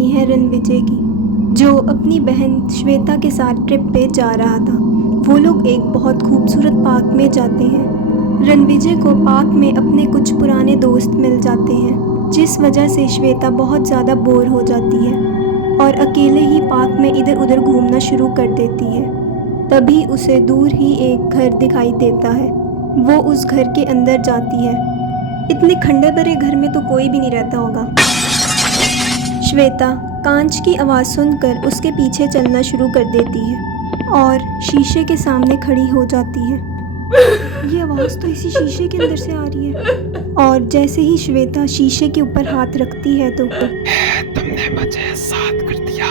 कहानी है रणविजय की, जो अपनी बहन श्वेता के साथ ट्रिप पे जा रहा था। वो लोग एक बहुत खूबसूरत पार्क में जाते हैं। रणविजय को पार्क में अपने कुछ पुराने दोस्त मिल जाते हैं, जिस वजह से श्वेता बहुत ज़्यादा बोर हो जाती है और अकेले ही पार्क में इधर उधर घूमना शुरू कर देती है। तभी उसे दूर ही एक घर दिखाई देता है। वो उस घर के अंदर जाती है। इतने खंडर भरे घर में तो कोई भी नहीं रहता होगा। श्वेता कांच की आवाज़ सुनकर उसके पीछे चलना शुरू कर देती है और शीशे के सामने खड़ी हो जाती है। ये आवाज़ तो इसी शीशे के अंदर से आ रही है। और जैसे ही श्वेता शीशे के ऊपर हाथ रखती है तो तुमने मुझे साथ कर दिया।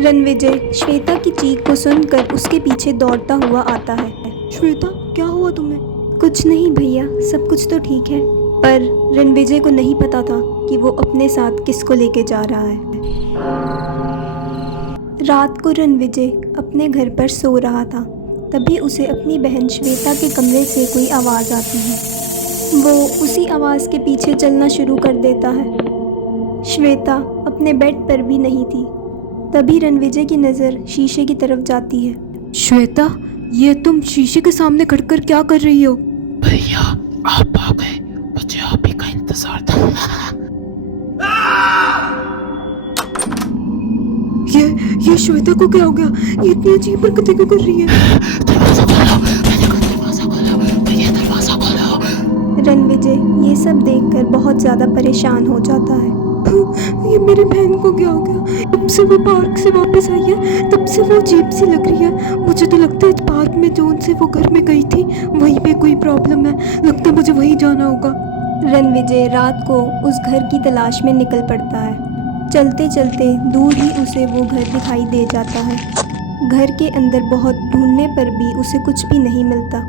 रणविजय श्वेता की चीख को सुनकर उसके पीछे दौड़ता हुआ आता है। श्वेता, क्या हुआ तुम्हें? कुछ नहीं भैया, सब कुछ तो ठीक है। पर रणविजय को नहीं पता था कि वो अपने साथ किसको लेके जा रहा है। रात को रणविजय अपने घर पर सो रहा था। तभी उसे अपनी बहन श्वेता के कमरे से कोई आवाज़ आती है। वो उसी आवाज़ के पीछे चलना शुरू कर देता है। श्वेता अपने बेड पर भी नहीं थी। तभी रणविजय की नज़र शीशे की तरफ जाती है। श्वेता, ये तुम शीशे के सामने खड़कर क्या कर रही हो? भैया आप आ गए, मुझे आप ही का इंतजार था। ये श्वेता को क्या हो गया? ये इतनी अजीब हरकतें क्यों कर रही है? दरवाजा खोलो, मैंने कहा दरवाजा खोलो, भैया दरवाजा खोलो। रणविजय ये सब देखकर बहुत ज़्यादा परेशान हो जाता है। ये मेरी बहन को क्या हो गया? जब से वो पार्क से वापस आई है तब से वो अजीब सी लग रही है। मुझे तो लगता है इस पार्क में जोन से वो घर में गई थी वहीं पे कोई प्रॉब्लम है। लगता है मुझे वहीं जाना होगा। रणविजय रात को उस घर की तलाश में निकल पड़ता है। चलते चलते दूर ही उसे वो घर दिखाई दे जाता है। घर के अंदर बहुत ढूंढने पर भी उसे कुछ भी नहीं मिलता।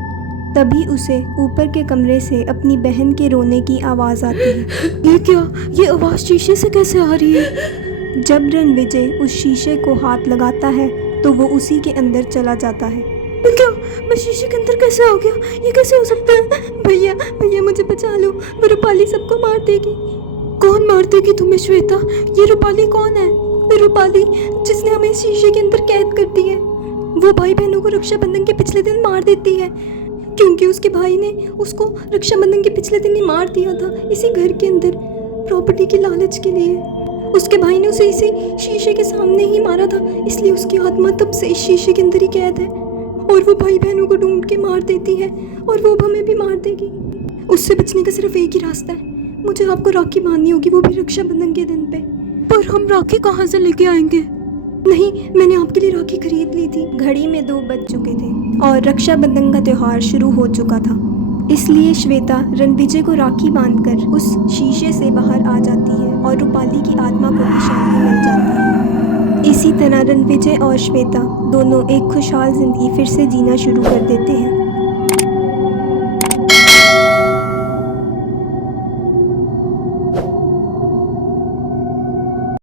तभी उसे ऊपर के कमरे से अपनी बहन के रोने की आवाज़ आती है। ये क्या? ये आवाज़ शीशे से कैसे आ रही है? जब रणविजय उस शीशे को हाथ लगाता है तो वो उसी के अंदर चला जाता है। क्या? मैं शीशे के अंदर कैसे आ गया? ये कैसे हो सकता है? भैया भैया मुझे बचा लो, वो रूपाली सबको मार देगी। कौन मार देगी तुम्हें श्वेता? ये रूपाली कौन है? रूपाली जिसने हमें शीशे के अंदर कैद कर दी है। वो भाई बहनों को रक्षाबंधन के पिछले दिन मार देती है, क्योंकि उसके भाई ने उसको रक्षाबंधन के पिछले दिन ही मार दिया था इसी घर के अंदर प्रॉपर्टी की लालच के लिए। उसके भाई ने उसे इसी शीशे के सामने ही मारा था, इसलिए उसकी आत्मा तब से इस शीशे के अंदर ही कैद है। और वो भाई बहनों को ढूंढ के मार देती है और वो अब हमें भी मार देगी। उससे बचने का सिर्फ एक ही रास्ता है, मुझे आपको राखी बांधनी होगी, वो भी रक्षाबंधन के दिन पे। पर हम राखी कहाँ से लेके आएंगे? नहीं, मैंने आपके लिए राखी खरीद ली थी। घड़ी में 2 बज चुके थे और रक्षाबंधन का त्यौहार शुरू हो चुका था। इसलिए श्वेता रणविजय को राखी बांधकर उस शीशे से बाहर आ जाती है और रूपाली की आत्मा को भी शांति मिल जाती है। इसी तरह रणविजय और श्वेता दोनों एक खुशहाल जिंदगी फिर से जीना शुरू कर देते हैं।